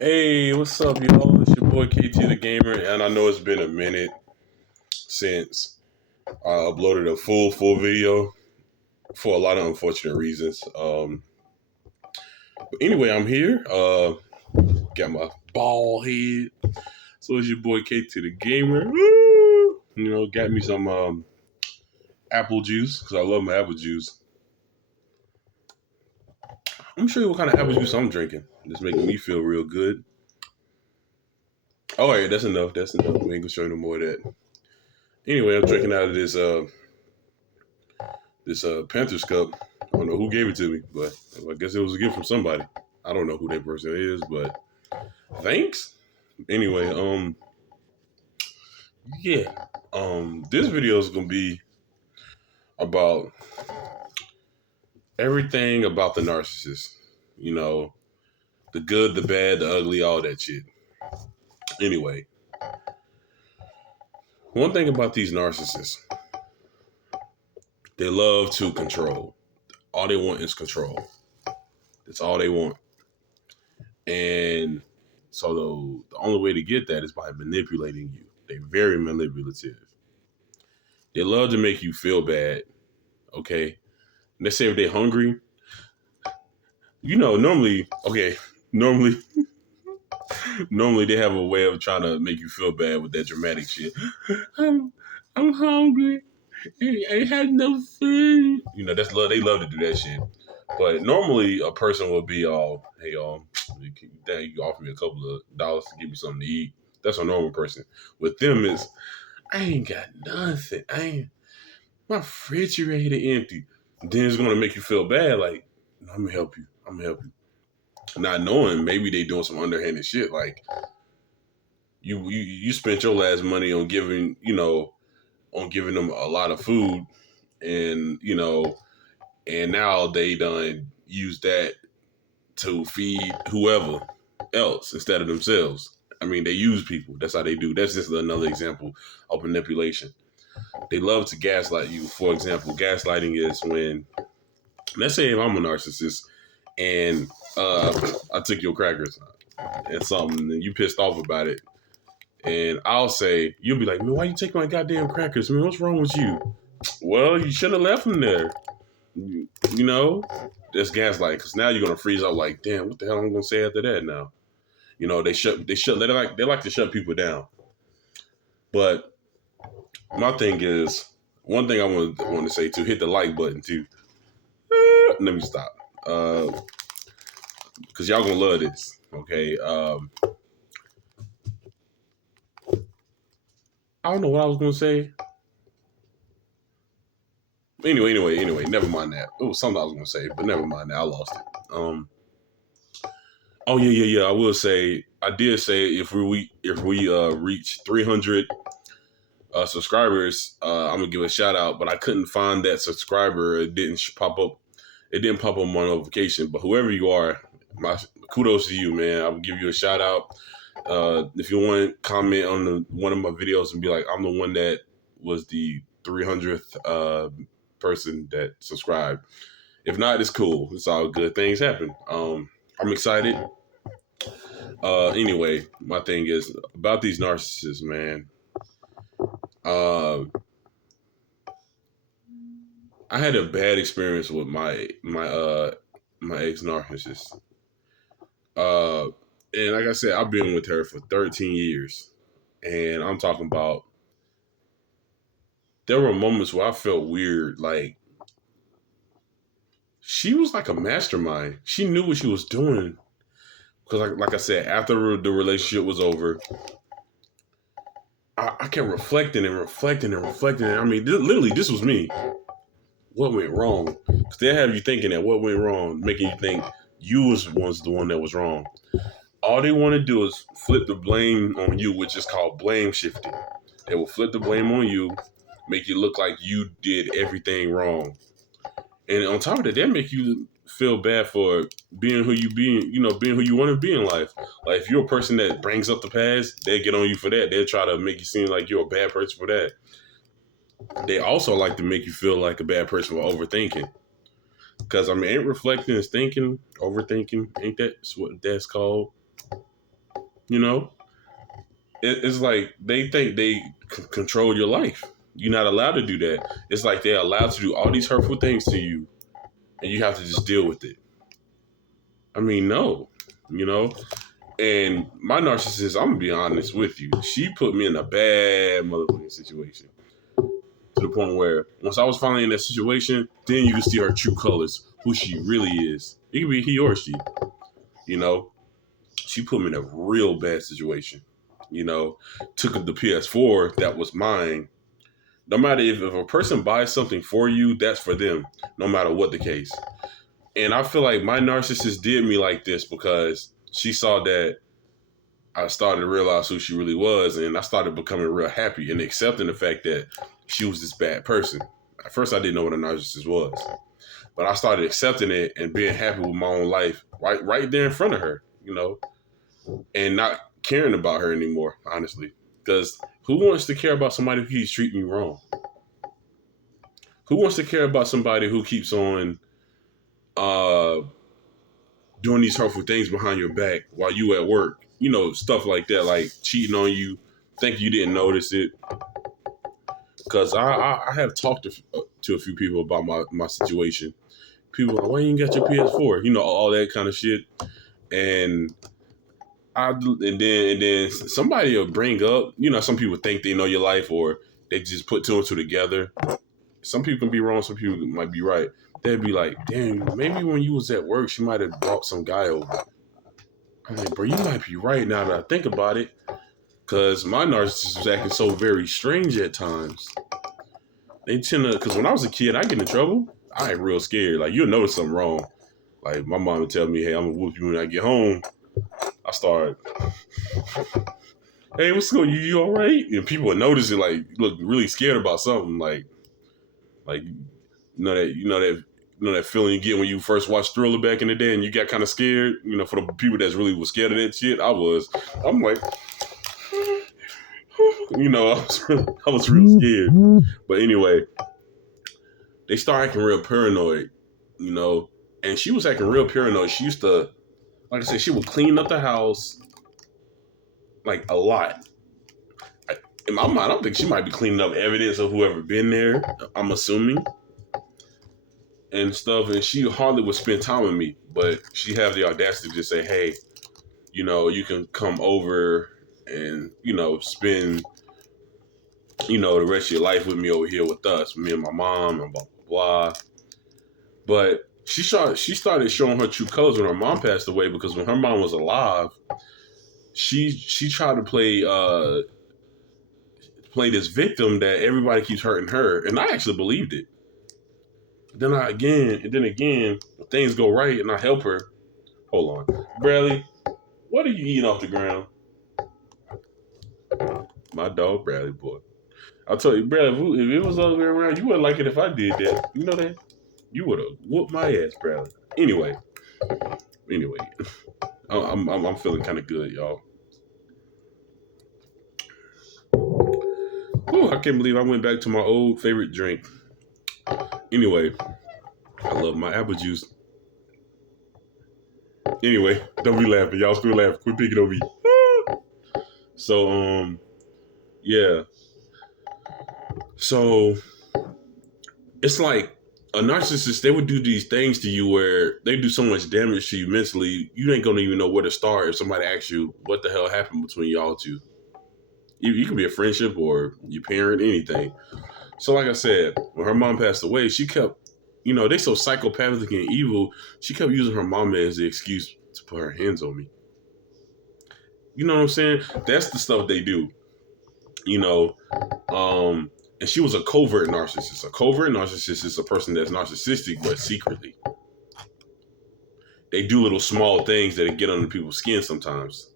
Hey, what's up, y'all? It's your boy KT the Gamer, and I know it's been a minute since I uploaded a full video for a lot of unfortunate reasons. But anyway, I'm here. Got my ball head. So it's your boy KT the Gamer. Woo! Got me some apple juice because I love my apple juice. I'm show you what kind of apple juice I'm drinking. It's making me feel real good. Oh, yeah, that's enough. That's enough. We ain't gonna show you no more of that. Anyway, I'm drinking out of this Panthers cup. I don't know who gave it to me, but I guess it was a gift from somebody. I don't know who that person is, but thanks. Anyway, yeah. This video is gonna be about everything about the narcissist. You know, the good, the bad, the ugly, all that shit. Anyway, one thing about these narcissists, they love to control. All they want is control. That's all they want. And so the only way to get that is by manipulating you. They're very manipulative. They love to make you feel bad. Okay. Let's say if they're hungry, normally normally they have a way of trying to make you feel bad with that dramatic shit. I'm, I'm hungry. I had no food. That's love. They love to do that shit. But normally a person will be all, hey, you offer me a couple of dollars to give me something to eat. That's a normal person. With them is, I ain't got nothing. My refrigerator empty. Then it's gonna make you feel bad. Like, I'm gonna help you. I'm gonna help you. Not knowing maybe they doing some underhanded shit. Like you spent your last money on giving them a lot of food, and and now they done use that to feed whoever else instead of themselves. I mean, they use people. That's how they do. That's just another example of manipulation. They love to gaslight you. For example, gaslighting is when, let's say if I'm a narcissist and I took your crackers and something and you pissed off about it, and you'll be like, man, why you take my goddamn crackers? Man, what's wrong with you? Well, you should have left them there. You know, that's gaslighting because now you're gonna freeze up like, damn, what the hell am I gonna say after that now? They like to shut people down. But my thing is, one thing I want to say too, hit the like button too. Let me stop. Because y'all gonna love this. Okay. I don't know what I was gonna say. Anyway, never mind that. It was something I was gonna say, but never mind that. I lost it. Oh yeah. I will say, I did say if we reach 300 subscribers, I'm gonna give a shout out, but I couldn't find that subscriber. It didn't pop up. It didn't pop up on my notification. But whoever you are, my kudos to you, man. I will give you a shout out. If you want, comment on one of my videos and be like, I'm the one that was the 300th person that subscribed. If not, it's cool. It's all good. Things happen. I'm excited. Anyway, my thing is about these narcissists, man. I had a bad experience with my ex narcissist. And like I said, I've been with her for 13 years, and I'm talking about there were moments where I felt weird. Like she was like a mastermind. She knew what she was doing. Because like I said, after the relationship was over, I kept reflecting and reflecting and reflecting. I mean, literally, this was me. What went wrong? Because they have you thinking that what went wrong, making you think you was the one that was wrong. All they want to do is flip the blame on you, which is called blame shifting. They will flip the blame on you, make you look like you did everything wrong. And on top of that, they make you feel bad for being who you being who you want to be in life. Like if you're a person that brings up the past, they get on you for that. They'll try to make you seem like you're a bad person for that. They also like to make you feel like a bad person for overthinking. Because I mean, ain't reflecting is thinking, overthinking, ain't that what that's called? You know, it's like they think they control your life. You're not allowed to do that. It's like they're allowed to do all these hurtful things to you, and you have to just deal with it. I mean, no, you know. And my narcissist, I'm gonna be honest with you, she put me in a bad motherfucking situation to the point where once I was finally in that situation, then you can see her true colors, who she really is. It could be he or she, you know. She put me in a real bad situation. You know, took the PS4 that was mine. No matter if a person buys something for you, that's for them, no matter what the case. And I feel like my narcissist did me like this because she saw that I started to realize who she really was, and I started becoming real happy and accepting the fact that she was this bad person. At first, I didn't know what a narcissist was, but I started accepting it and being happy with my own life right there in front of her, you know, and not caring about her anymore, honestly. Because who wants to care about somebody who keeps treating you wrong? Who wants to care about somebody who keeps on uh, doing these hurtful things behind your back while you at work? You know, stuff like that, like cheating on you, think you didn't notice it. Because I have talked to a few people about my situation. People are like, why you ain't got your PS4? You know, all that kind of shit. And and then somebody will bring up, you know, some people think they know your life or they just put two and two together. Some people can be wrong, some people might be right. They'd be like, damn, maybe when you was at work, she might have brought some guy over. I'm like, bro, you might be right now that I think about it. Because my narcissist was acting so very strange at times. They tend to, because when I was a kid, I get in trouble. I ain't real scared. Like, you'll notice something wrong. Like, my mom would tell me, hey, I'm going to whoop you when I get home. I start, hey, what's going on? You all right? And people would notice it, like, look really scared about something. Like that feeling you get when you first watched Thriller back in the day and you got kind of scared. You know, for the people that's really was scared of that shit, I'm like, you know, I was real scared. But anyway, they start acting real paranoid, you know, and she was acting real paranoid. She used to, like I said, she would clean up the house like a lot. In my mind, I don't think she might be cleaning up evidence of whoever been there. I'm assuming and stuff. And she hardly would spend time with me, but she have the audacity to just say, "Hey, you know, you can come over and you know spend you know the rest of your life with me over here with us, me and my mom and blah blah blah." But she started showing her true colors when her mom passed away because when her mom was alive, she tried to play this victim that everybody keeps hurting her, and I actually believed it. Then again, when things go right and I help her. Hold on, Bradley, what are you eating off the ground? My dog, Bradley, boy. I told you, Bradley, if it was all the way around, you wouldn't like it if I did that. You know that? You would have whooped my ass, Bradley. Anyway, I'm feeling kind of good, y'all. Ooh, I can't believe I went back to my old favorite drink. Anyway, I love my apple juice. Anyway, don't be laughing. Y'all still laughing. Quit picking on me. So, yeah. So, it's like a narcissist, they would do these things to you where they do so much damage to you mentally, you ain't gonna even know where to start if somebody asks you what the hell happened between y'all two. You can be a friendship or your parent, anything. So, like I said, when her mom passed away, she kept, you know, they so psychopathic and evil, she kept using her mom as the excuse to put her hands on me. You know what I'm saying? That's the stuff they do. You know, and she was a covert narcissist. A covert narcissist is a person that's narcissistic but secretly. They do little small things that get under people's skin sometimes.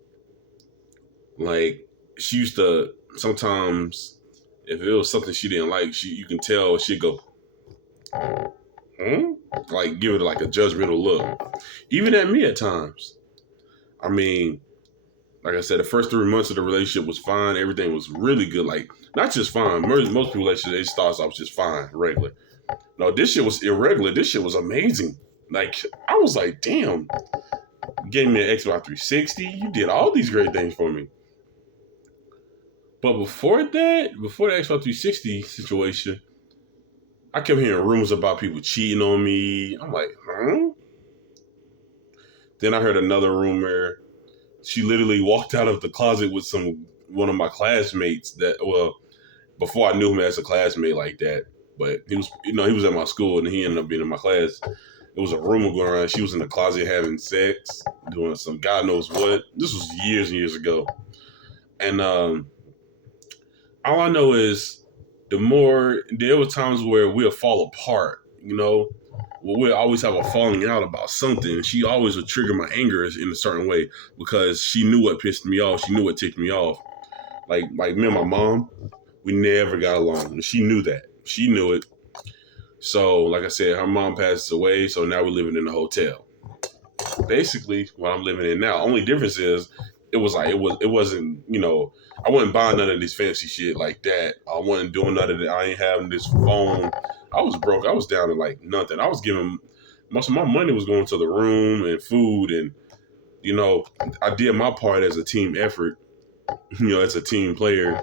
Like she used to sometimes, if it was something she didn't like, you can tell she'd go, hmm? Like give it like a judgmental look. Even at me at times. I mean, like I said, the first 3 months of the relationship was fine. Everything was really good. Like, not just fine. Most people, it starts off just fine, regular. No, this shit was irregular. This shit was amazing. Like, I was like, damn. You gave me an Xbox 360. You did all these great things for me. But before the Xbox 360 situation, I kept hearing rumors about people cheating on me. I'm like, huh? Then I heard another rumor. She literally walked out of the closet with one of my classmates that, well, before I knew him as a classmate like that, but he was at my school and he ended up being in my class. There was a rumor going around. She was in the closet having sex, doing some God knows what. This was years and years ago. And all I know is there were times where we'll fall apart, we'll always have a falling out about something. She always would trigger my anger in a certain way because she knew what pissed me off. She knew what ticked me off. Like me and my mom, we never got along. And she knew that. She knew it. So, like I said, her mom passed away, so now we're living in a hotel. Basically, what I'm living in now. Only difference is it wasn't, I wasn't buying none of this fancy shit like that. I wasn't doing none of that. I ain't having this phone. I was broke. I was down to like nothing. I was giving most of my money was going to the room and food, and I did my part as a team effort, as a team player,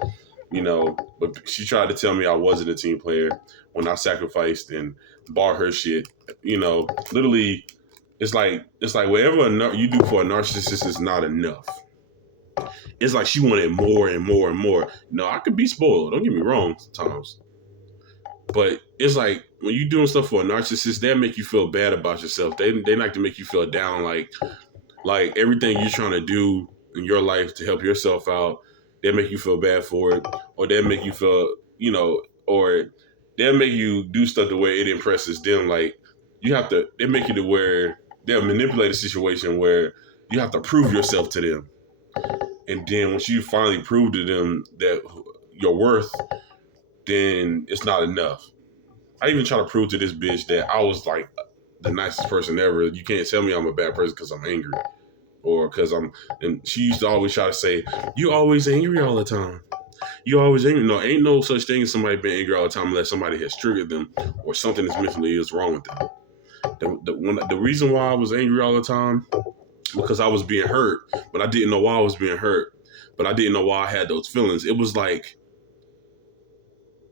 but she tried to tell me I wasn't a team player when I sacrificed and bought her shit, literally. It's like whatever you do for a narcissist is not enough. It's like she wanted more and more and more. No, I could be spoiled. Don't get me wrong sometimes. But it's like when you're doing stuff for a narcissist, they make you feel bad about yourself. They like to make you feel down, like everything you're trying to do in your life to help yourself out, they make you feel bad for it, or they make you feel, or they'll make you do stuff the way it impresses them. Like they make you to where they'll manipulate a situation where you have to prove yourself to them. And then once you finally prove to them that your worth, then it's not enough. I even try to prove to this bitch that I was like the nicest person ever. You can't tell me I'm a bad person because I'm angry. Or because and she used to always try to say, you always angry all the time. You always angry. No, ain't no such thing as somebody being angry all the time unless somebody has triggered them or something is mentally is wrong with them. The reason why I was angry all the time because I was being hurt, but I didn't know why I was being hurt. But I didn't know why I had those feelings. It was like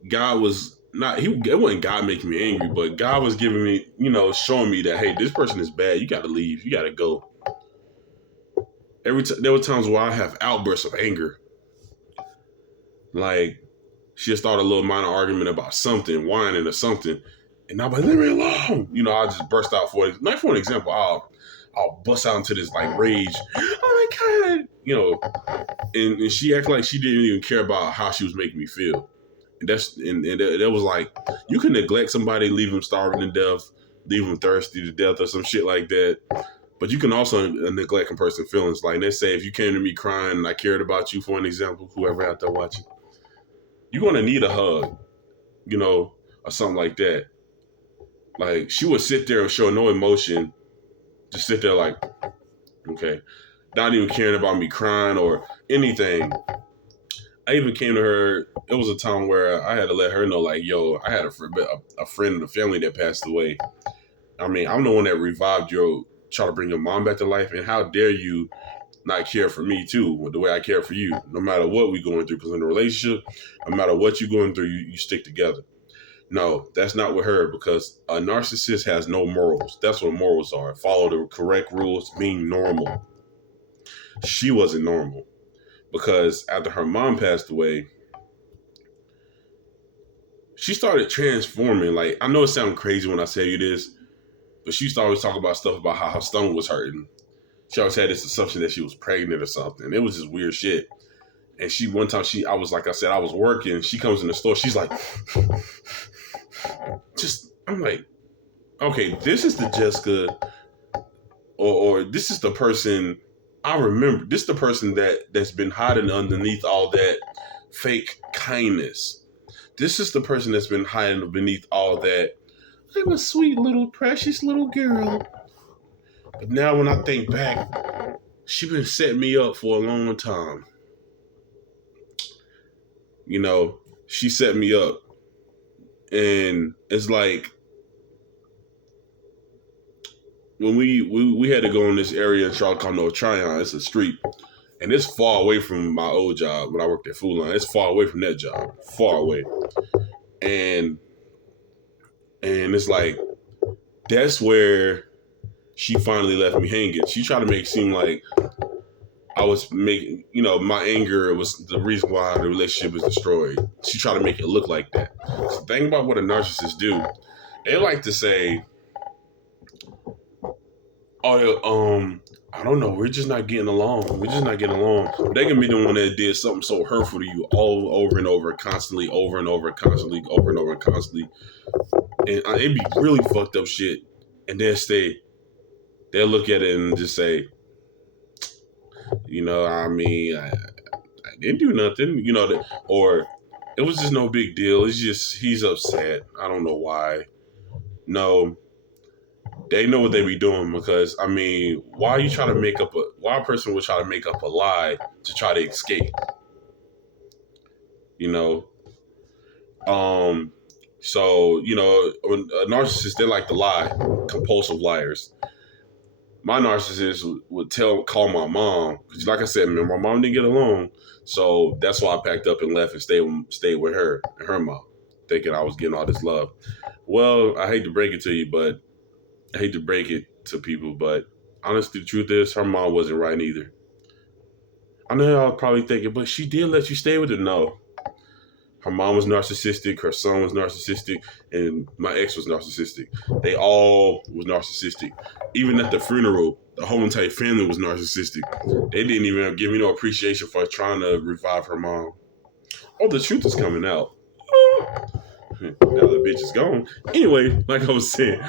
God was not, it wasn't God making me angry, but God was giving me, showing me that, hey, this person is bad. You got to leave. You got to go. There were times where I have outbursts of anger. Like, she just started a little minor argument about something, whining or something. And I'm like, leave me alone. I just burst out for it. Like, for an example, I'll bust out into this like rage. Oh my God. And she acted like she didn't even care about how she was making me feel. And that was like, you can neglect somebody, leave them starving to death, leave them thirsty to death or some shit like that. But you can also neglect a person's feelings. Like, let's say if you came to me crying and I cared about you, for an example, whoever out there watching, you're going to need a hug, or something like that. Like, she would sit there and show no emotion, just sit there like, okay, not even caring about me crying or anything. I even came to her, it was a time where I had to let her know, like, yo, I had a friend in the family that passed away. I mean, I'm the one that revived try to bring your mom back to life, and how dare you not care for me too, the way I care for you, no matter what we're going through, because in a relationship, no matter what you're going through, you stick together. No, that's not with her, because a narcissist has no morals. That's what morals are. Follow the correct rules, being normal. She wasn't normal, because after her mom passed away, she started transforming. Like, I know it sounds crazy when I tell you this, but she used to always talk about stuff about how her stomach was hurting. She always had this assumption that she was pregnant or something. It was just weird shit. And one time I was, like I said, I was working. She comes in the store. She's like, I'm like, okay, this is the Jessica, or this is the person I remember. This is the person that's been hiding underneath all that fake kindness. This is the person that's been hiding beneath all that. I'm a sweet little precious little girl. But now when I think back, she been setting me up for a long time. She set me up. And it's like, when we had to go in this area in Charlotte called North Tryon. It's a street, and it's far away from my old job when I worked at Food Line. It's far away from that job, far away, and it's like that's where she finally left me hanging. She tried to make it seem like I was making, my anger was the reason why the relationship was destroyed. She tried to make it look like that. So think about what a narcissist do. They like to say, "Oh, I don't know. We're just not getting along. We're just not getting along." But they can be the one that did something so hurtful to you all over and over, constantly, over and over, constantly, over and over, constantly, and it'd be really fucked up shit. And then they'll look at it and just say, I didn't do nothing, or it was just no big deal. It's just he's upset. I don't know why. No, they know what they be doing because why you try to why a person would try to make up a lie to try to escape? You know, so when a narcissist, they like to lie, compulsive liars. My narcissist would call my mom because, like I said, man, my mom didn't get along, so that's why I packed up and left and stayed with her and her mom, thinking I was getting all this love. Well, I hate to break it to you, but I hate to break it to people, but honestly, the truth is, her mom wasn't right either. I know y'all probably thinking, but she did let you stay with her. No, her mom was narcissistic, her son was narcissistic, and my ex was narcissistic. They all was narcissistic. Even at the funeral, the whole entire family was narcissistic. They didn't even give me no appreciation for trying to revive her mom. Oh, the truth is coming out. Now the bitch is gone. Anyway, like I was saying,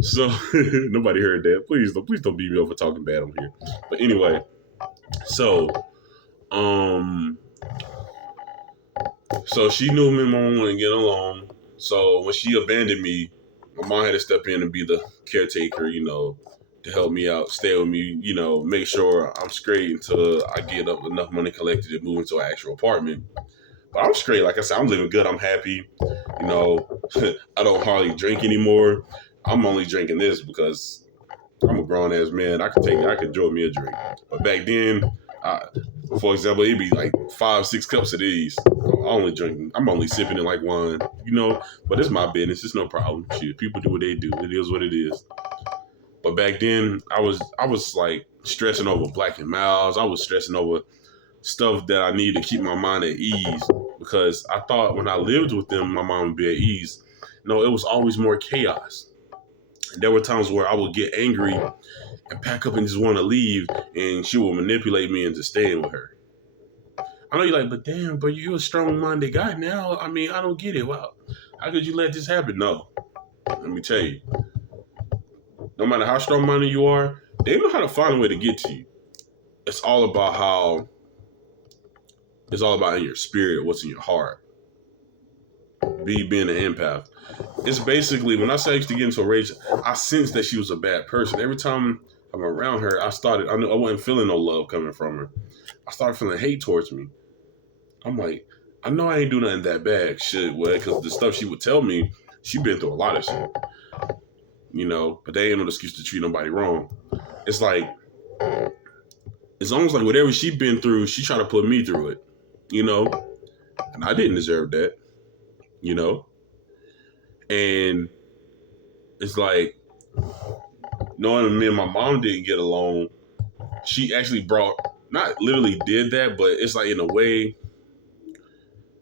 so nobody heard that. Please don't beat me up for talking bad on here. But anyway, so um So she knew me and my mom wouldn't get along. So when she abandoned me, my mom had to step in and be the caretaker, to help me out, stay with me, make sure I'm straight until I get up enough money collected to move into an actual apartment. But I'm straight. Like I said, I'm living good. I'm happy. I don't hardly drink anymore. I'm only drinking this because I'm a grown ass man. I can enjoy me a drink. But back then, for example, it'd be like 5, 6 cups of these. I'm only sipping it like wine, But it's my business. It's no problem. Shit, people do what they do. It is what it is. But back then, I was like stressing over Black and Miles. I was stressing over stuff that I needed to keep my mind at ease because I thought when I lived with them, my mind would be at ease. No, it was always more chaos. There were times where I would get angry and pack up and just want to leave, and she would manipulate me into staying with her. I know you're like, but damn, but you're a strong-minded guy now. I don't get it. Wow, how could you let this happen? No, let me tell you. No matter how strong-minded you are, they know how to find a way to get to you. It's all about in your spirit, what's in your heart. Being an empath. It's basically, when I said I used to get into a rage, I sensed that she was a bad person. Every time I'm around her, I knew I wasn't feeling no love coming from her. I started feeling hate towards me. I'm like, I know I ain't do nothing that bad. Shit, well, because the stuff she would tell me, she been through a lot of shit. But they ain't no excuse to treat nobody wrong. It's like, it's almost like whatever she been through, she tried to put me through it. And I didn't deserve that. And it's like, knowing me and my mom didn't get along, she actually not literally did that, but it's like in a way,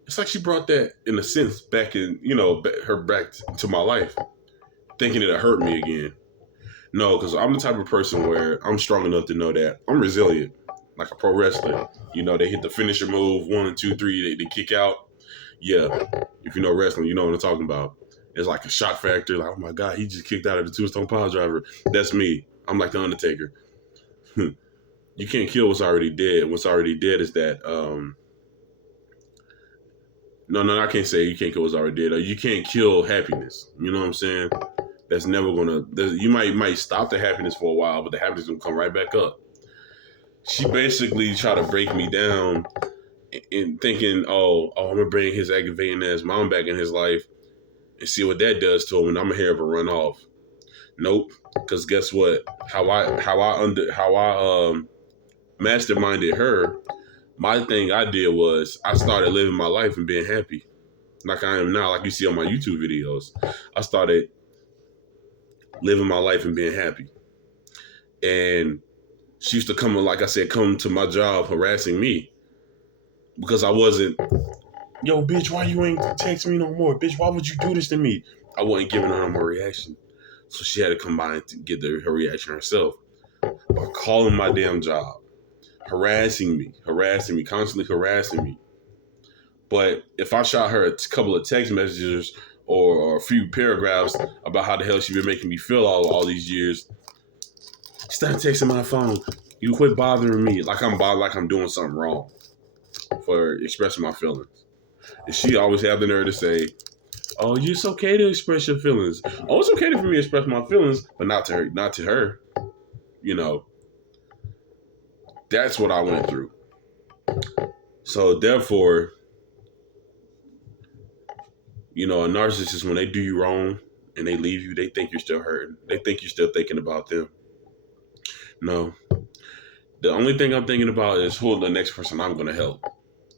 it's like she brought that in a sense back in, her back to my life, thinking it'll hurt me again. No, because I'm the type of person where I'm strong enough to know that I'm resilient, like a pro wrestler. They hit the finisher move, 1 and 2, 3, they kick out. Yeah, if you know wrestling, you know what I'm talking about. It's like a shock factor. Like, oh my God, he just kicked out of the tombstone pile driver. That's me. I'm like the Undertaker. You can't kill what's already dead. What's already dead is that. No, I can't say you can't kill what's already dead. You can't kill happiness. You know what I'm saying? That's never gonna. You might stop the happiness for a while, but the happiness gonna come right back up. She basically tried to break me down, in thinking, oh, I'm gonna bring his aggravating ass mom back in his life and see what that does to him, and I'm gonna hear him run off. Nope. Because guess what? How I masterminded her. My thing I did was I started living my life and being happy, like I am now, like you see on my YouTube videos. I started living my life and being happy, and she used to come, like I said, come to my job harassing me because I wasn't. Yo, bitch, why you ain't text me no more? Bitch, why would you do this to me? I wasn't giving her no more reaction. So she had to come by and get her reaction herself by calling my damn job, harassing me, constantly harassing me. But if I shot her a couple of text messages or a few paragraphs about how the hell she been making me feel all these years, stop texting my phone. You quit bothering me like I'm bothered, like I'm doing something wrong for expressing my feelings. And she always had the nerve to say, "Oh, it's okay to express your feelings. Oh, it's okay for me to express my feelings, but not to her. Not to her. You know, that's what I went through. So therefore, you know, a narcissist, when they do you wrong and they leave you, they think you're still hurting. They think you're still thinking about them. No, the only thing I'm thinking about is who the next person I'm going to help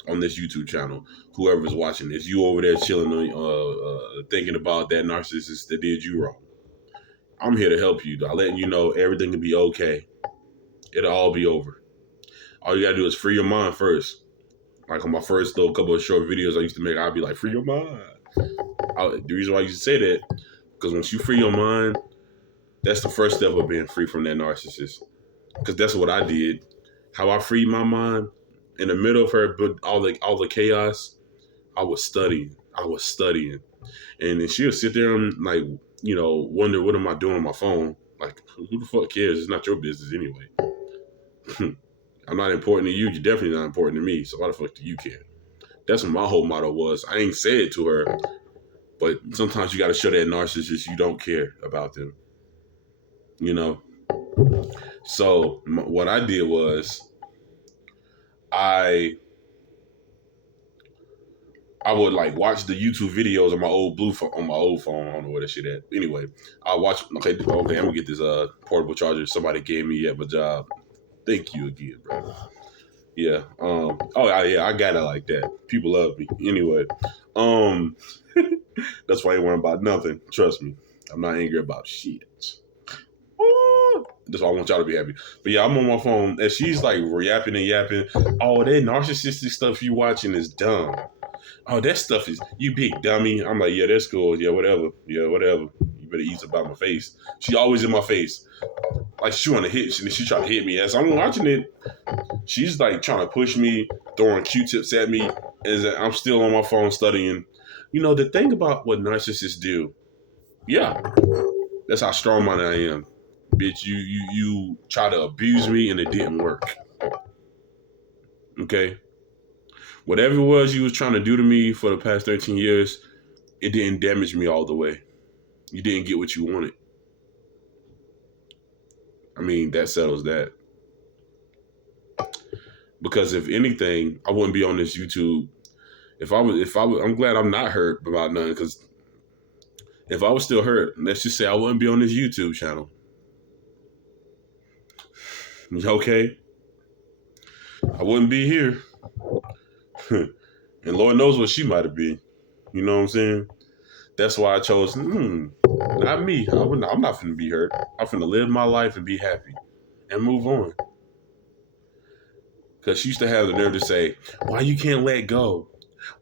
on this YouTube channel. Whoever's watching this, you over there chilling, thinking about that narcissist that did you wrong. I'm here to help you. I'm letting you know everything will be okay. It'll all be over. All you gotta do is free your mind first. Like on my first little couple of short videos I used to make, I'd be like, free your mind. The reason why I used to say that, because once you free your mind, that's the first step of being free from that narcissist. Because that's what I did. How I freed my mind in the middle of her, all the chaos. I was studying. And then she'll sit there and like, you know, wonder what am I doing on my phone? Like, who the fuck cares? It's not your business anyway. I'm not important to you. You're definitely not important to me. So why the fuck do you care? That's what my whole motto was. I ain't say it to her, but sometimes you got to show that narcissist you don't care about them. You know? So what I did was I would like watch the YouTube videos on my old on my old phone. I don't know where that shit at. Anyway, I watch. Okay, I'm gonna get this portable charger somebody gave me at my job. Thank you again, brother. Yeah. Yeah, I got it like that. People love me. Anyway, that's why I ain't worrying about nothing. Trust me. I'm not angry about shit. That's why I want y'all to be happy. But yeah, I'm on my phone and she's like yapping and yapping. Oh, that narcissistic stuff you watching is dumb. Oh, that stuff is, you big dummy. I'm like, yeah, that's cool. Yeah, whatever. Yeah, whatever. You better ease about my face. She always in my face. Like she want to hit, she try to hit me. As I'm watching it, she's like trying to push me, throwing Q-tips at me. As I'm still on my phone studying. You know, the thing about what narcissists do, yeah, that's how strong-minded I am. Bitch, you try to abuse me and it didn't work. Okay? Whatever it was you was trying to do to me for the past 13 years, it didn't damage me all the way. You didn't get what you wanted. I mean, that settles that. Because if anything, I wouldn't be on this YouTube. I'm glad I'm not hurt about nothing. Because if I was still hurt, let's just say I wouldn't be on this YouTube channel. Okay? I wouldn't be here. And Lord knows what she might have been. You know what I'm saying? That's why I chose, not me. I'm not finna be hurt. I'm finna live my life and be happy and move on. Because she used to have the nerve to say, why you can't let go?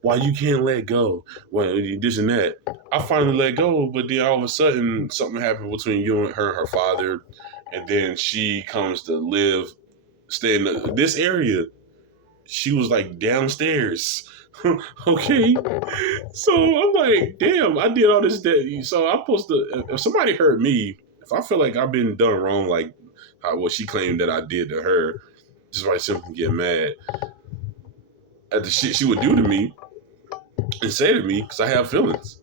Why you can't let go? Well, this and that. I finally let go, but then all of a sudden something happened between you and her father. And then she comes to stay in this area. She was like downstairs. Okay. So I'm like, damn, I did all this. So I'm supposed to, if somebody hurt me, if I feel like I've been done wrong, like what she claimed that I did to her, just by simply get mad at the shit she would do to me and say to me, because I have feelings.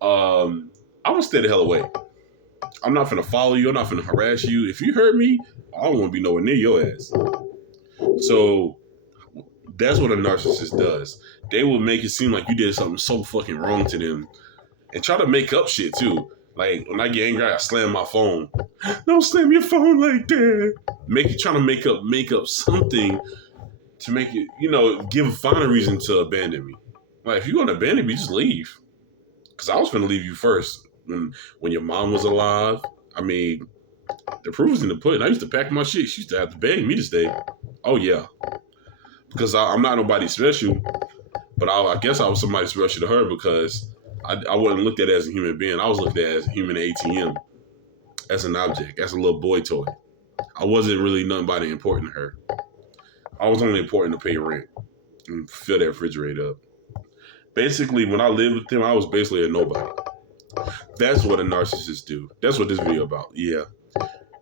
I'm gonna stay the hell away. I'm not gonna follow you. I'm not gonna harass you. If you hurt me, I don't want to be nowhere near your ass. So that's what a narcissist does. They will make it seem like you did something so fucking wrong to them and try to make up shit too. Like when I get angry, I slam my phone. Don't slam your phone like that. Trying to make up something to make it, find a reason to abandon me. Like if you're gonna abandon me, just leave. Cause I was gonna leave you first when your mom was alive. I mean, the proof is in the pudding. I used to pack my shit. She used to have to beg me to stay. Oh yeah, because I'm not nobody special, but I guess I was somebody special to her because I wasn't looked at as a human being. I was looked at as a human ATM, as an object, as a little boy toy. I wasn't really nobody important to her. I was only important to pay rent and fill that refrigerator up. Basically, when I lived with them, I was basically a nobody. That's what a narcissist do. That's what this video about. Yeah.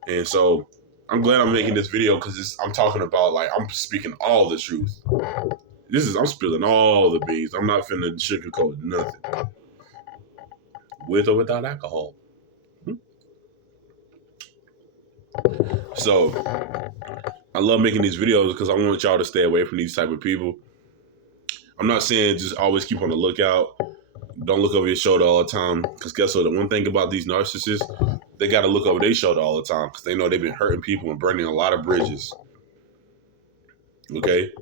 And so I'm glad I'm making this video because I'm talking about, like, I'm speaking all the truth. I'm spilling all the beans. I'm not finna sugarcoat nothing. With or without alcohol. So I love making these videos because I want y'all to stay away from these type of people. I'm not saying just always keep on the lookout. Don't look over your shoulder all the time. Because guess what? The one thing about these narcissists, they got to look over their shoulder all the time because they know they've been hurting people and burning a lot of bridges. Okay?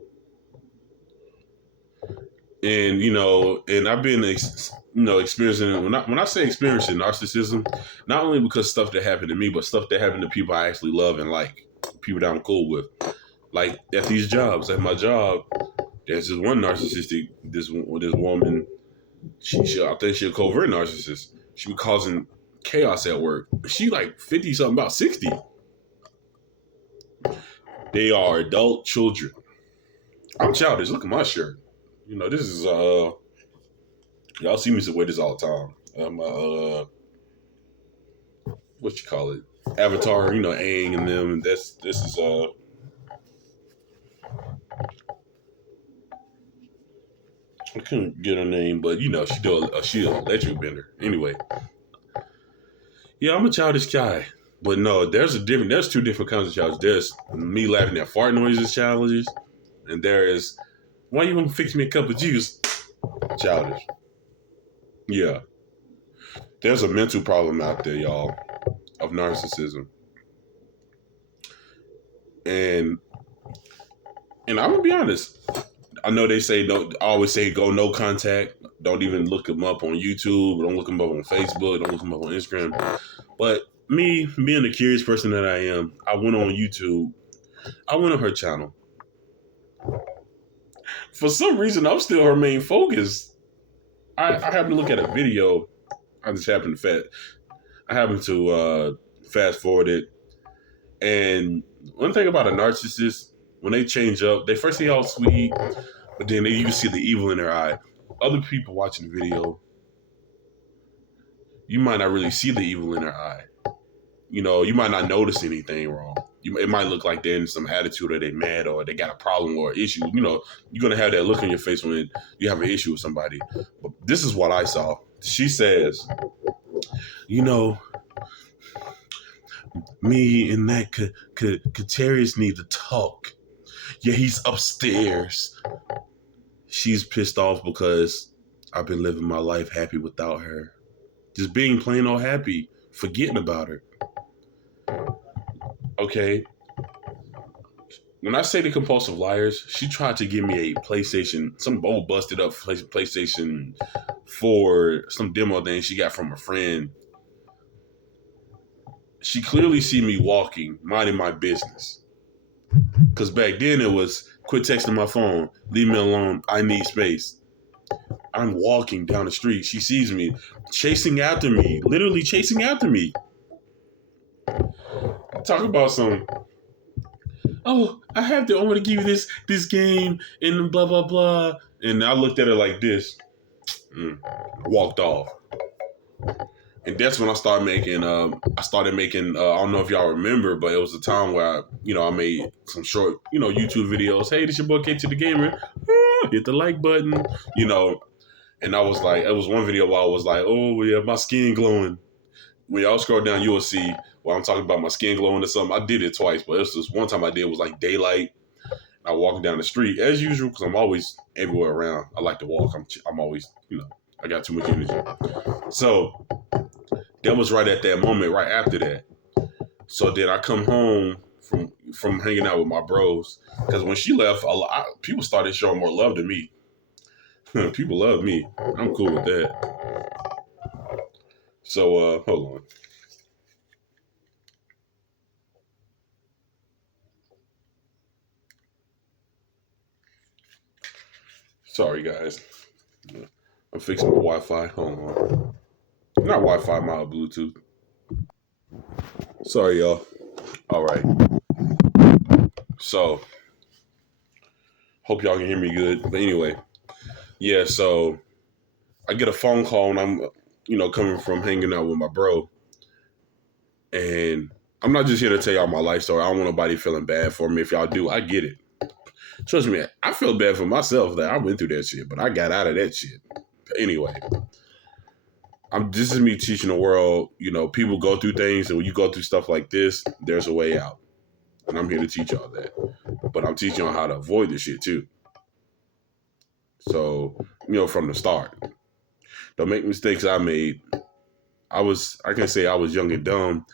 And, and I've been, experiencing, when I say experiencing narcissism, not only because stuff that happened to me, but stuff that happened to people I actually love and like, people that I'm cool with. Like at these jobs, at my job, there's this one narcissistic, this woman, I think she's a covert narcissist. She was causing chaos at work. She like 50 something, about 60. They are adult children. I'm childish. Look at my shirt. This is y'all see me wear this all the time. What you call it? Avatar, Aang and them, and this is I couldn't get her name, but she an electric bender. Anyway. Yeah, I'm a childish guy. But no, there's two different kinds of childish. There's me laughing at fart noises challenges, and there is, why you want to fix me a cup of juice? Childish. Yeah. There's a mental problem out there, y'all, of narcissism. And I'm gonna be honest. I know they say I always say go no contact. Don't even look them up on YouTube. Don't look them up on Facebook. Don't look them up on Instagram. But me, being the curious person that I am, I went on YouTube. I went on her channel. For some reason, I'm still her main focus. I happened to look at a video. I happened to fast forward it. And one thing about a narcissist, when they change up, they first say all sweet, but then you can see the evil in their eye. Other people watching the video, you might not really see the evil in their eye. You might not notice anything wrong. It might look like they're in some attitude, or they mad, or they got a problem or issue. You're gonna have that look on your face when you have an issue with somebody. But this is what I saw. She says, me and that Katarius need to talk. Yeah, he's upstairs. She's pissed off because I've been living my life happy without her. Just being plain old happy, forgetting about her. Okay. When I say the compulsive liars, she tried to give me a PlayStation, some old busted up PlayStation 4, some demo thing she got from a friend. She clearly see me walking, minding my business. Because back then it was, quit texting my phone, leave me alone, I need space. I'm walking down the street. She sees me, chasing after me, literally chasing after me. Talk about some, oh, I want to give you this game and blah, blah, blah. And I looked at her like this, walked off. And that's when I started making, I don't know if y'all remember, but it was a time where I made some short, YouTube videos. Hey, this your boy K to the Gamer. Hit the like button, And I was like, it was one video where I was like, oh yeah, my skin glowing. When y'all scroll down, you will see where I'm talking about my skin glowing or something. I did it twice, but it was just one time I did. It was like daylight. I walking down the street as usual because I'm always everywhere around. I like to walk. I'm always, I got too much energy. So That was right at that moment, right after that. So then I come home from hanging out with my bros because when she left, people started showing more love to me. People love me. I'm cool with that. So hold on. Sorry guys. I'm fixing my Wi-Fi. Hold on. Not Wi-Fi, my Bluetooth. Sorry y'all. All right. So hope y'all can hear me good. But anyway, yeah. So I get a phone call and I'm, coming from hanging out with my bro, and I'm not just here to tell y'all my life story. I don't want nobody feeling bad for me. If y'all do, I get it. Trust me, I feel bad for myself that I went through that shit, but I got out of that shit. Anyway, this is me teaching the world, people go through things, and when you go through stuff like this, there's a way out. And I'm here to teach y'all that. But I'm teaching y'all how to avoid this shit too. So, from the start. Don't make mistakes I made. I can say I was young and dumb.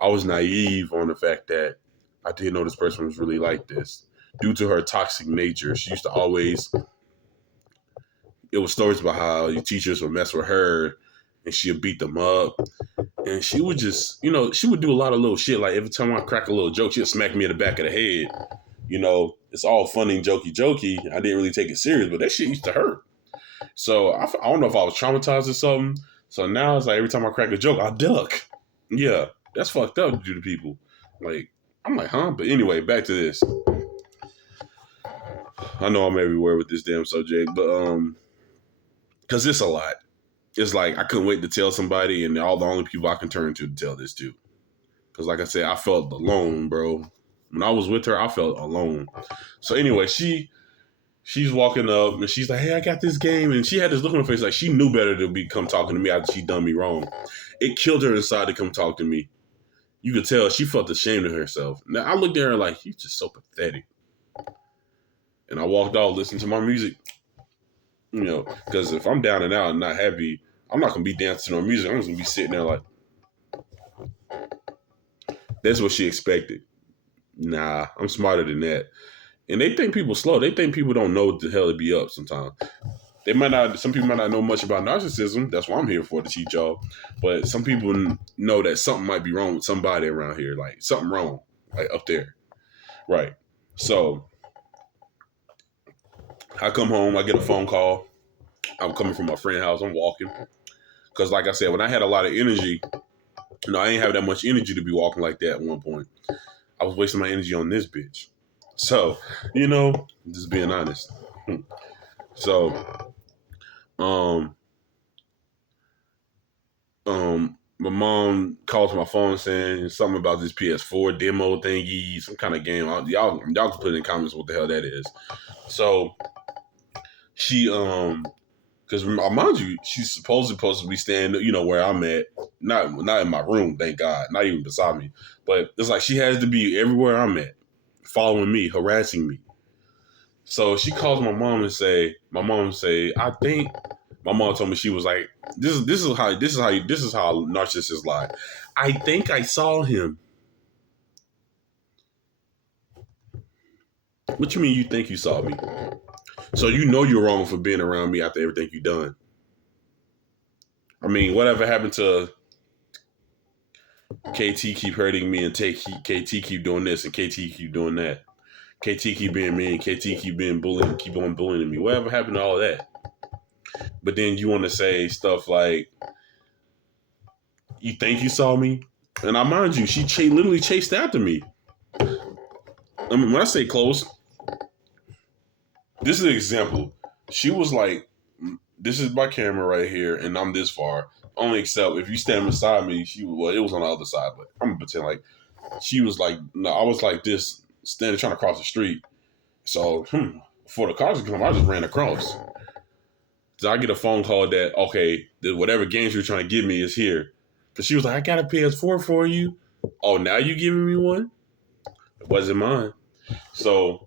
I was naive on the fact that I didn't know this person was really like this. Due to her toxic nature, she used to always, it was stories about how your teachers would mess with her and she'd beat them up. And she would just, she would do a lot of little shit. Like every time I crack a little joke, she'd smack me in the back of the head. It's all funny and jokey. I didn't really take it serious, but that shit used to hurt. So I don't know if I was traumatized or something. So now it's like every time I crack a joke, I duck. Yeah, that's fucked up to do to people. Like, I'm like, huh? But anyway, back to this. I know I'm everywhere with this damn subject, but because it's a lot. It's like I couldn't wait to tell somebody, and they're all the only people I can turn to tell this to. Because like I said, I felt alone, bro. When I was with her, I felt alone. So anyway, she's walking up and she's like, "Hey, I got this game," and she had this look on her face like she knew better to come talking to me after she done me wrong. It killed her inside to come talk to me. You could tell she felt ashamed of herself. Now I looked at her like, "You're just so pathetic." And I walked off, listening to my music. Because if I'm down and out and not happy, I'm not gonna be dancing on music. I'm just gonna be sitting there like, that's what she expected. Nah, I'm smarter than that. And they think people slow. They think people don't know what the hell to be up sometimes. Some people might not know much about narcissism. That's what I'm here for, to teach y'all. But some people know that something might be wrong with somebody around here. Like something wrong, like up there. Right. So I come home, I get a phone call. I'm coming from my friend's house. I'm walking. Because like I said, when I had a lot of energy, I ain't have that much energy to be walking like that at one point. I was wasting my energy on this bitch. So, just being honest. So, my mom calls my phone saying something about this PS4 demo thingy, some kind of game. Y'all can put in the comments what the hell that is. So she because mind you, she's supposed to be staying, where I'm at, not in my room, thank God, not even beside me, but it's like she has to be everywhere I'm at, following me, harassing me. So she calls my mom and say, I think my mom told me, she was like, this is how narcissists lie. I think I saw him. What you mean you think you saw me? So you're wrong for being around me after everything you done. I mean, whatever happened to KT keep hurting me and KT keep doing this and KT keep doing that. KT keep being mean, KT keep being bullying, keep on bullying me. Whatever happened to all of that? But then you want to say stuff like, you think you saw me? And I mind you, she literally chased after me. I mean, when I say close, this is an example. She was like, this is my camera right here, and I'm this far. Only except if you stand beside me, it was on the other side, but I'm gonna pretend like she was like, no, I was like this, standing trying to cross the street. So, before the cars could come, I just ran across. So I get a phone call that, okay, whatever games you're trying to give me is here. Because she was like, I got a PS4 for you. Oh, now you giving me one? It wasn't mine. So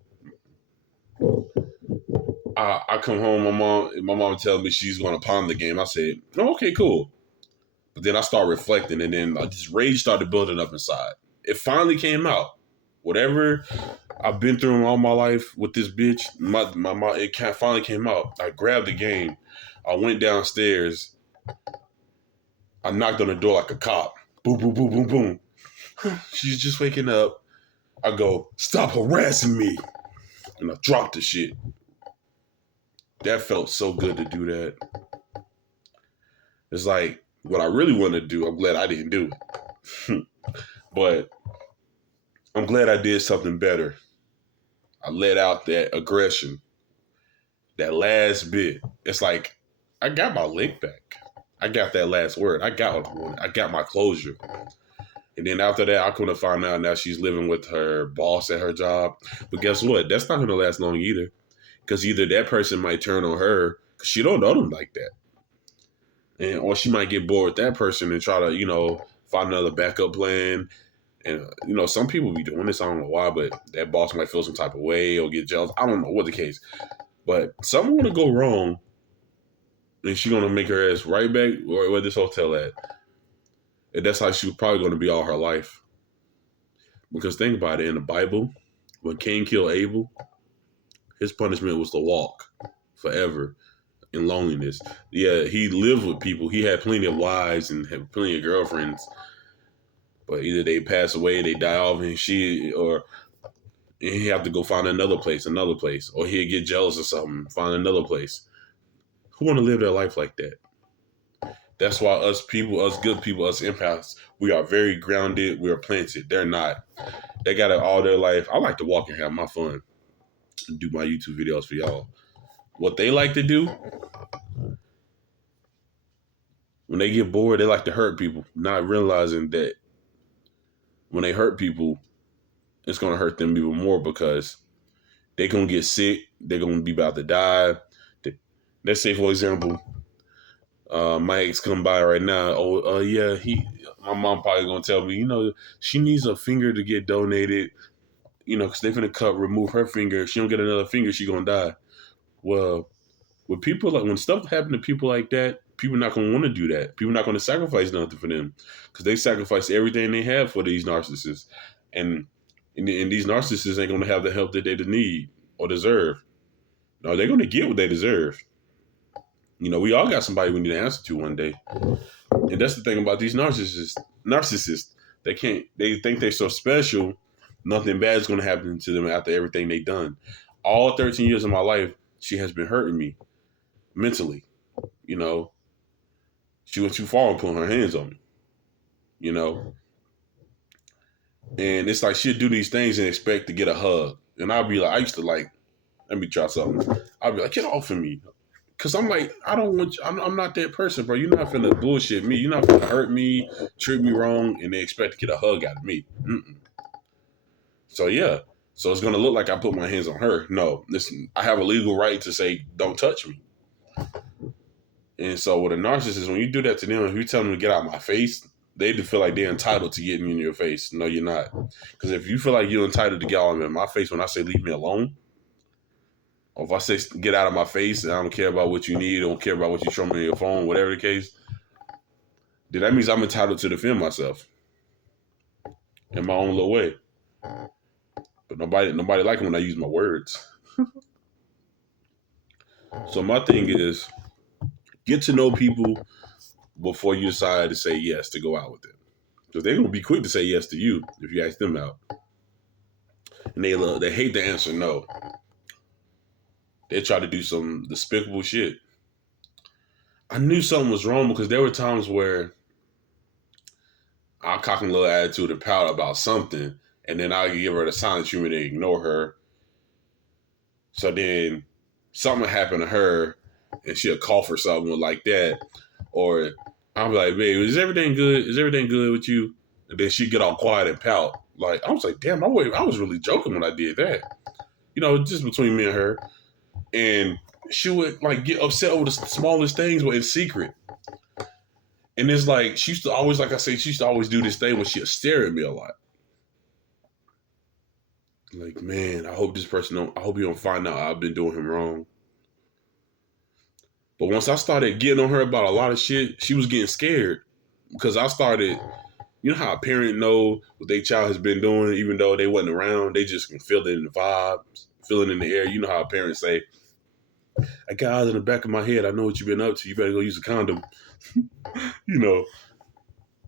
I come home, my mom tells me she's going to pawn the game. I said, oh, okay, cool. But then I started reflecting, and then this rage started building up inside. It finally came out. Whatever I've been through all my life with this bitch, finally came out. I grabbed the game. I went downstairs. I knocked on the door like a cop. Boom, boom, boom, boom, boom. She's just waking up. I go, stop harassing me. And I dropped the shit. That felt so good to do that. It's like what I really want to do. I'm glad I didn't do it. But I'm glad I did something better. I let out that aggression. That last bit. It's like I got my lick back. I got that last word. I got what I wanted. I got my closure. And then after that, I couldn't find out now she's living with her boss at her job. But guess what? That's not going to last long either. Because either that person might turn on her because she don't know them like that. Or she might get bored with that person and try to, find another backup plan. And, some people be doing this. I don't know why, but that boss might feel some type of way or get jealous. I don't know what the case. But something want to go wrong. And she's going to make her ass right back where this hotel at. And that's how she's probably going to be all her life. Because think about it, in the Bible, when Cain killed Abel, his punishment was to walk forever in loneliness. Yeah, he lived with people. He had plenty of wives and had plenty of girlfriends. But either they pass away, they die off, and he have to go find another place, or he'd get jealous or something, find another place. Who want to live their life like that? That's why us good people, us empaths, we are very grounded. We are planted. They're not. They got it all their life. I like to walk and have my fun and do my YouTube videos for y'all. What they like to do, when they get bored, they like to hurt people, not realizing that when they hurt people, it's going to hurt them even more because they're going to get sick. They're going to be about to die. Let's say, for example, my ex come by right now. My mom probably going to tell me, she needs a finger to get donated, because they're going to remove her finger. If she don't get another finger, she going to die. Well, when stuff happen to people like that, people not going to want to do that. People not going to sacrifice nothing for them because they sacrifice everything they have for these narcissists. And these narcissists ain't going to have the help that they need or deserve. No, they're going to get what they deserve. We all got somebody we need to answer to one day. And that's the thing about these narcissists. They think they're so special. Nothing bad is going to happen to them after everything they've done. All 13 years of my life, she has been hurting me mentally. She went too far and putting her hands on me. And it's like she'll do these things and expect to get a hug. And I'll be like, I used to like, let me try something. I'll be like, get off of me. Because I'm like, I don't want you, I'm not that person, bro. You're not finna bullshit me. You're not finna hurt me, treat me wrong, and they expect to get a hug out of me. So, yeah. So it's going to look like I put my hands on her. No, listen, I have a legal right to say, don't touch me. And so with a narcissist, when you do that to them, if you tell them to get out of my face, they feel like they're entitled to getting in your face. No, you're not. Because if you feel like you're entitled to get all in my face when I say leave me alone, or if I say get out of my face and I don't care about what you need, don't care about what you show me on your phone, whatever the case, then that means I'm entitled to defend myself in my own little way. But nobody like it when I use my words. So my thing is, get to know people before you decide to say yes to go out with them. Because they're going to be quick to say yes to you if you ask them out. And they hate the answer no. They try to do some despicable shit. I knew something was wrong because there were times where I'll cock a little attitude and pout about something, and then I'll give her the silent treatment and ignore her. So then something happened to her, and she'll cough or something like that. Or I'll be like, babe, is everything good? Is everything good with you? And then she'd get all quiet and pout. Like, I was like, damn, I was really joking when I did that. Just between me and her. And she would like get upset over the smallest things, but in secret. And it's like she used to always, like I say, she used to always do this thing where she'll stare at me a lot. Like, man, I hope you don't find out I've been doing him wrong. But once I started getting on her about a lot of shit, she was getting scared. because I started. You know how a parent know what their child has been doing, even though they wasn't around. They just can feel it in the vibes, feel it in the air. You know how parents say, "I got eyes in the back of my head. I know what you've been up to. You better go use a condom." You know,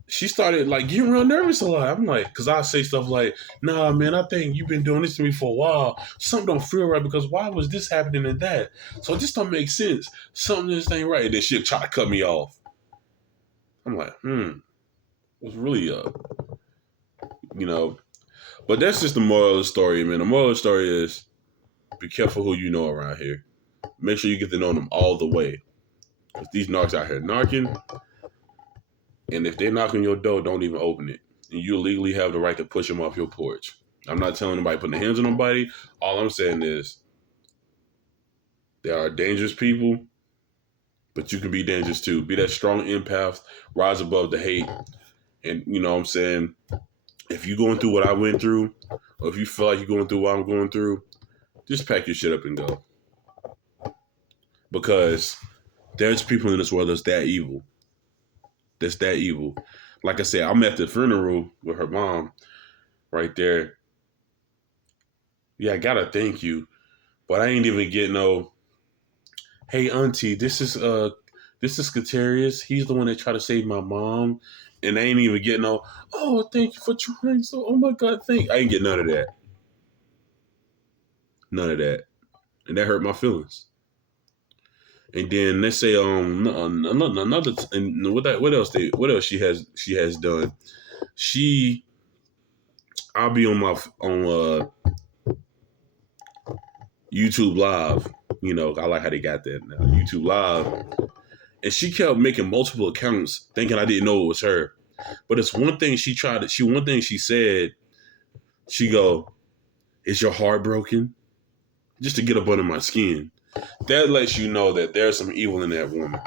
she started like getting real nervous a lot. I'm like, because I say stuff like, "Nah, man, I think you've been doing this to me for a while. Something don't feel right because why was this happening and that? So this don't make sense. Something just ain't right." And then she'll try to cut me off. I'm like, what's really up? You know, but that's just the moral of the story, man. The moral of the story is be careful who you know around here. Make sure you get to know them all the way. Because these narcs out here narking, and if they knock on your door, don't even open it. And you legally have the right to push them off your porch. I'm not telling anybody putting their hands on nobody. All I'm saying is there are dangerous people, but you can be dangerous too. Be that strong empath, rise above the hate. And you know what I'm saying? If you're going through what I went through, or if you feel like you're going through what I'm going through, just pack your shit up and go. Because there's people in this world that's that evil. That's that evil. Like I said, I'm at the funeral with her mom right there. Yeah, I gotta thank you. But I ain't even get no, hey auntie, this is Katarius. He's the one that tried to save my mom. And I ain't even get no, oh, thank you for trying. So, oh my God, I ain't get none of that. None of that. And that hurt my feelings. And then let's say another and what else she has done. I'll be on my on YouTube Live. You know, I like how they got that now. YouTube Live. And she kept making multiple accounts thinking I didn't know it was her. But it's one thing one thing she said, she go, "Is your heart broken?" Just to get up under my skin. That lets you know that there's some evil in that woman.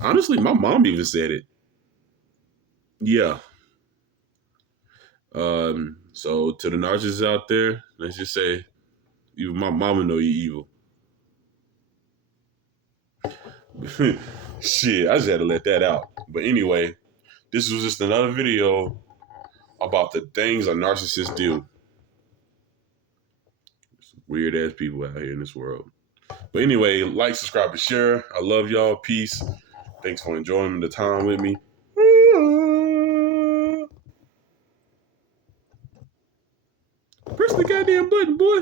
Honestly, my mom even said it. Yeah. So to the narcissists out there, let's just say, even my mama know you evil. Shit, I just had to let that out. But anyway, this was just another video about the things a narcissist do. Weird ass people out here in this world. But anyway, like, subscribe, and share. I love y'all. Peace. Thanks for enjoying the time with me. Press the goddamn button, boy.